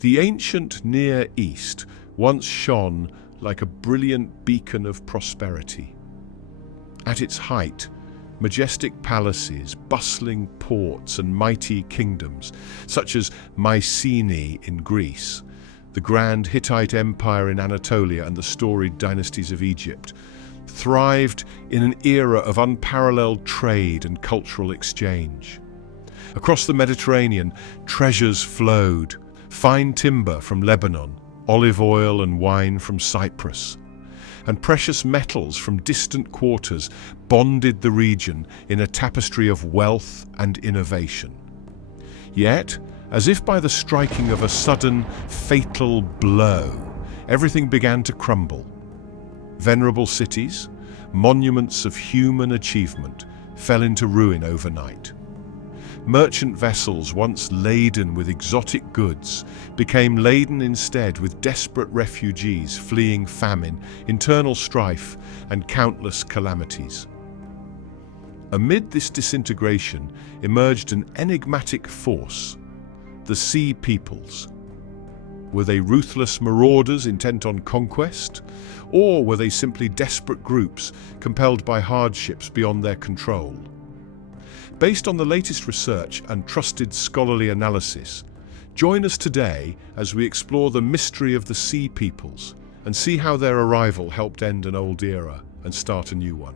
The ancient Near East once shone like a brilliant beacon of prosperity. At its height, majestic palaces, bustling ports, and mighty kingdoms, such as Mycenae in Greece, the grand Hittite Empire in Anatolia, and the storied dynasties of Egypt, thrived in an era of unparalleled trade and cultural exchange. Across the Mediterranean, treasures flowed, fine timber from Lebanon, olive oil and wine from Cyprus, and precious metals from distant quarters bonded the region in a tapestry of wealth and innovation. Yet, as if by the striking of a sudden, fatal blow, everything began to crumble. Venerable cities, monuments of human achievement, fell into ruin overnight. Merchant vessels once laden with exotic goods became laden instead with desperate refugees fleeing famine, internal strife, and countless calamities. Amid this disintegration emerged an enigmatic force, the Sea Peoples. Were they ruthless marauders intent on conquest, or were they simply desperate groups compelled by hardships beyond their control? Based on the latest research and trusted scholarly analysis, join us today as we explore the mystery of the Sea Peoples and see how their arrival helped end an old era and start a new one.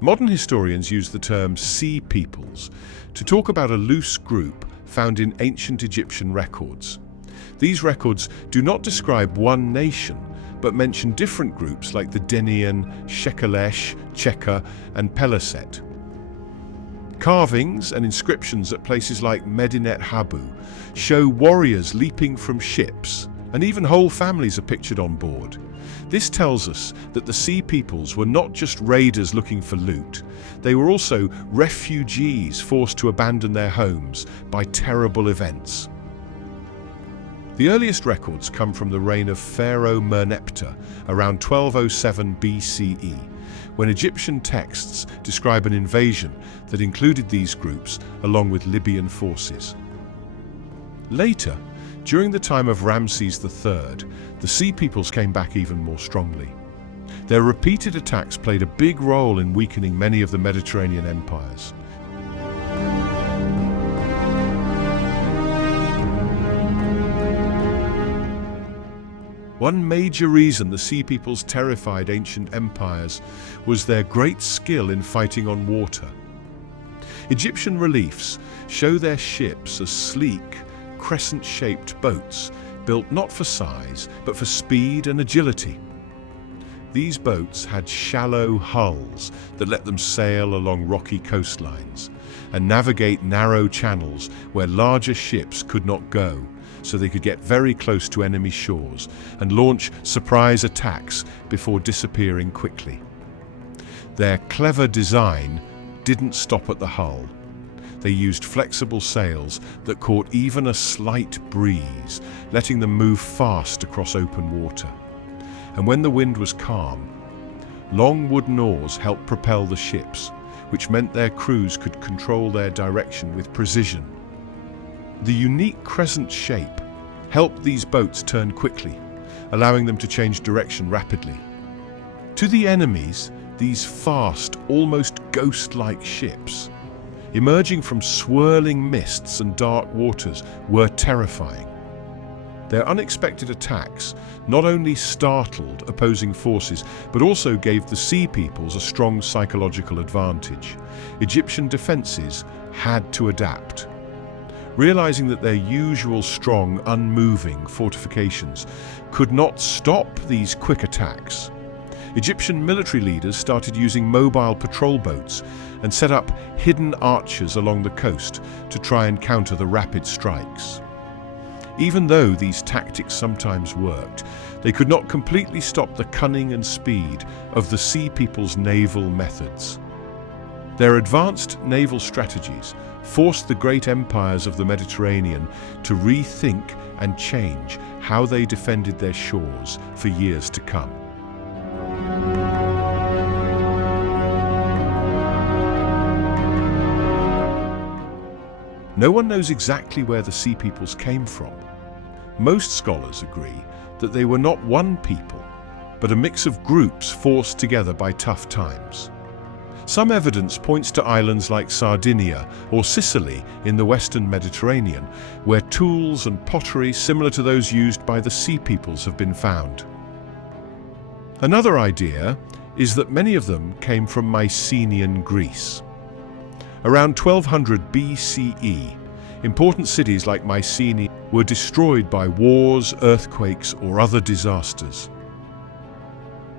Modern historians use the term Sea Peoples to talk about a loose group found in ancient Egyptian records. These records do not describe one nation, but mention different groups like the Denian, Shekelesh, Cheka, and Peleset. Carvings and inscriptions at places like Medinet Habu show warriors leaping from ships, and even whole families are pictured on board. This tells us that the Sea Peoples were not just raiders looking for loot, they were also refugees forced to abandon their homes by terrible events. The earliest records come from the reign of Pharaoh Merneptah around 1207 BCE, when Egyptian texts describe an invasion that included these groups along with Libyan forces. Later, during the time of Ramses III, the Sea Peoples came back even more strongly. Their repeated attacks played a big role in weakening many of the Mediterranean empires. One major reason the Sea Peoples terrified ancient empires was their great skill in fighting on water. Egyptian reliefs show their ships as sleek, crescent-shaped boats built not for size, but for speed and agility. These boats had shallow hulls that let them sail along rocky coastlines and navigate narrow channels where larger ships could not go, so they could get very close to enemy shores and launch surprise attacks before disappearing quickly. Their clever design didn't stop at the hull. They used flexible sails that caught even a slight breeze, letting them move fast across open water. And when the wind was calm, long wooden oars helped propel the ships, which meant their crews could control their direction with precision. The unique crescent shape helped these boats turn quickly, allowing them to change direction rapidly. To the enemies, these fast, almost ghost-like ships, emerging from swirling mists and dark waters, were terrifying. Their unexpected attacks not only startled opposing forces, but also gave the Sea Peoples a strong psychological advantage. Egyptian defenses had to adapt. Realizing that their usual strong, unmoving fortifications could not stop these quick attacks, Egyptian military leaders started using mobile patrol boats and set up hidden archers along the coast to try and counter the rapid strikes. Even though these tactics sometimes worked, they could not completely stop the cunning and speed of the Sea Peoples' naval methods. Their advanced naval strategies forced the great empires of the Mediterranean to rethink and change how they defended their shores for years to come. No one knows exactly where the Sea Peoples came from. Most scholars agree that they were not one people, but a mix of groups forced together by tough times. Some evidence points to islands like Sardinia or Sicily in the western Mediterranean, where tools and pottery similar to those used by the Sea Peoples have been found. Another idea is that many of them came from Mycenaean Greece. Around 1200 BCE, important cities like Mycenae were destroyed by wars, earthquakes, or other disasters.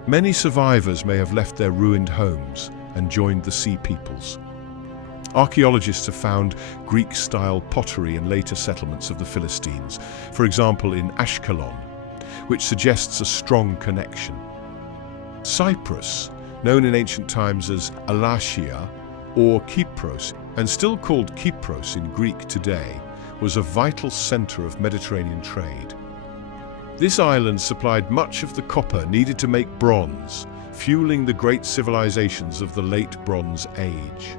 Many survivors may have left their ruined homes and joined the Sea Peoples. Archaeologists have found Greek-style pottery in later settlements of the Philistines, for example in Ashkelon, which suggests a strong connection. Cyprus, known in ancient times as Alatia or Kypros, and still called Kypros in Greek today, was a vital center of Mediterranean trade. This island supplied much of the copper needed to make bronze, fueling the great civilizations of the late Bronze Age.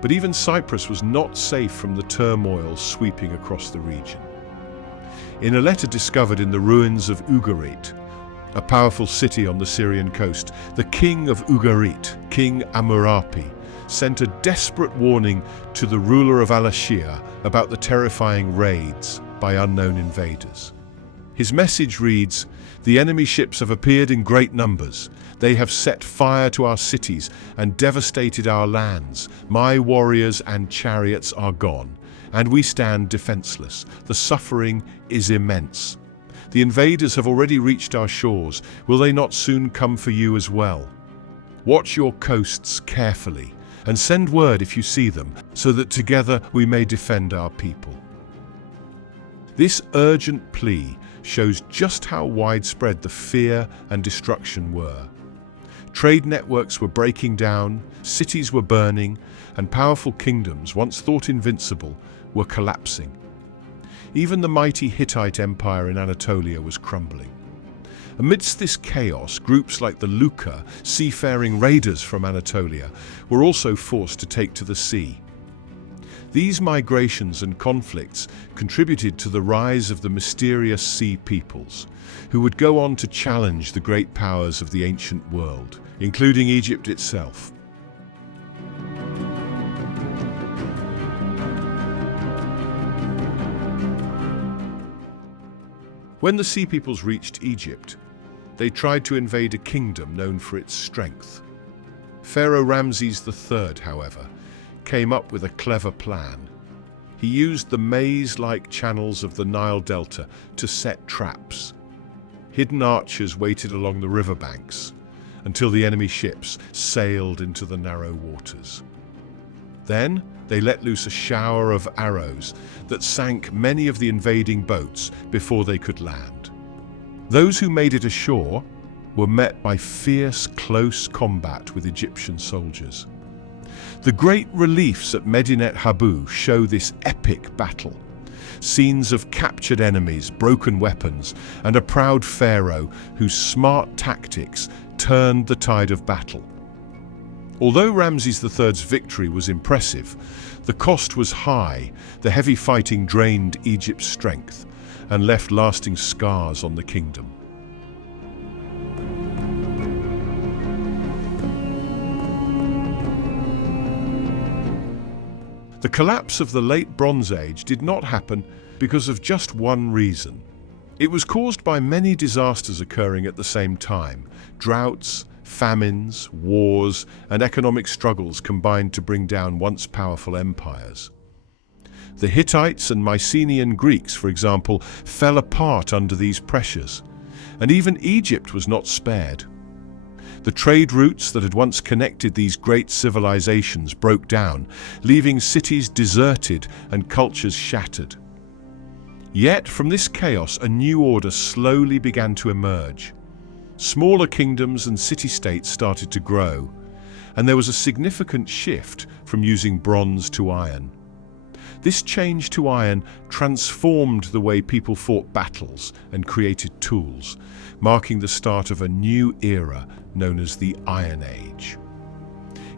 But even Cyprus was not safe from the turmoil sweeping across the region. In a letter discovered in the ruins of Ugarit, a powerful city on the Syrian coast, the king of Ugarit, King Amurapi, sent a desperate warning to the ruler of Alatia about the terrifying raids by unknown invaders. His message reads, "The enemy ships have appeared in great numbers. They have set fire to our cities and devastated our lands. My warriors and chariots are gone, and we stand defenseless. The suffering is immense. The invaders have already reached our shores. Will they not soon come for you as well? Watch your coasts carefully and send word if you see them, so that together we may defend our people." This urgent plea shows just how widespread the fear and destruction were. Trade networks were breaking down, cities were burning, and powerful kingdoms, once thought invincible, were collapsing. Even the mighty Hittite Empire in Anatolia was crumbling. Amidst this chaos, groups like the Luca, seafaring raiders from Anatolia, were also forced to take to the sea. These migrations and conflicts contributed to the rise of the mysterious Sea Peoples, who would go on to challenge the great powers of the ancient world, including Egypt itself. When the Sea Peoples reached Egypt, they tried to invade a kingdom known for its strength. Pharaoh Ramses III, however, came up with a clever plan. He used the maze-like channels of the Nile Delta to set traps. Hidden archers waited along the riverbanks until the enemy ships sailed into the narrow waters. Then they let loose a shower of arrows that sank many of the invading boats before they could land. Those who made it ashore were met by fierce, close combat with Egyptian soldiers. The great reliefs at Medinet Habu show this epic battle. Scenes of captured enemies, broken weapons, and a proud pharaoh whose smart tactics turned the tide of battle. Although Ramses III's victory was impressive, the cost was high. The heavy fighting drained Egypt's strength and left lasting scars on the kingdom. The collapse of the late Bronze Age did not happen because of just one reason. It was caused by many disasters occurring at the same time. Droughts, famines, wars, and economic struggles combined to bring down once powerful empires. The Hittites and Mycenaean Greeks, for example, fell apart under these pressures, and even Egypt was not spared. The trade routes that had once connected these great civilizations broke down, leaving cities deserted and cultures shattered. Yet, from this chaos, a new order slowly began to emerge. Smaller kingdoms and city-states started to grow, and there was a significant shift from using bronze to iron. This change to iron transformed the way people fought battles and created tools, marking the start of a new era known as the Iron Age.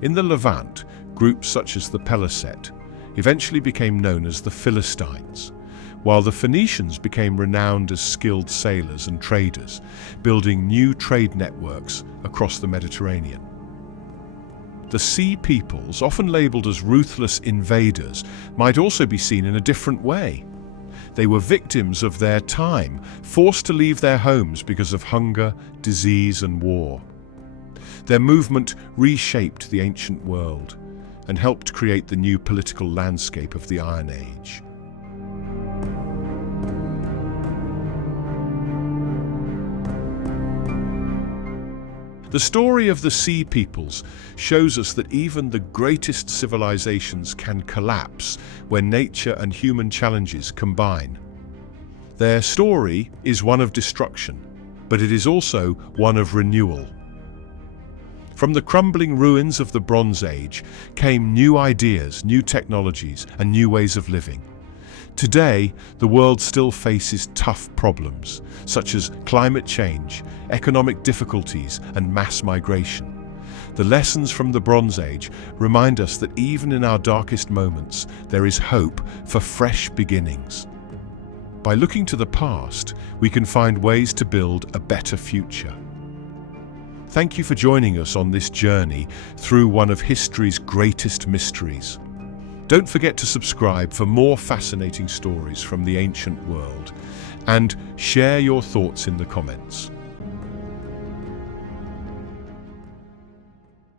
In the Levant, groups such as the Peliset eventually became known as the Philistines, while the Phoenicians became renowned as skilled sailors and traders, building new trade networks across the Mediterranean. The Sea Peoples, often labeled as ruthless invaders, might also be seen in a different way. They were victims of their time, forced to leave their homes because of hunger, disease, and war. Their movement reshaped the ancient world and helped create the new political landscape of the Iron Age. The story of the Sea Peoples shows us that even the greatest civilizations can collapse when nature and human challenges combine. Their story is one of destruction, but it is also one of renewal. From the crumbling ruins of the Bronze Age came new ideas, new technologies, and new ways of living. Today, the world still faces tough problems, such as climate change, economic difficulties, and mass migration. The lessons from the Bronze Age remind us that even in our darkest moments, there is hope for fresh beginnings. By looking to the past, we can find ways to build a better future. Thank you for joining us on this journey through one of history's greatest mysteries. Don't forget to subscribe for more fascinating stories from the ancient world, and share your thoughts in the comments.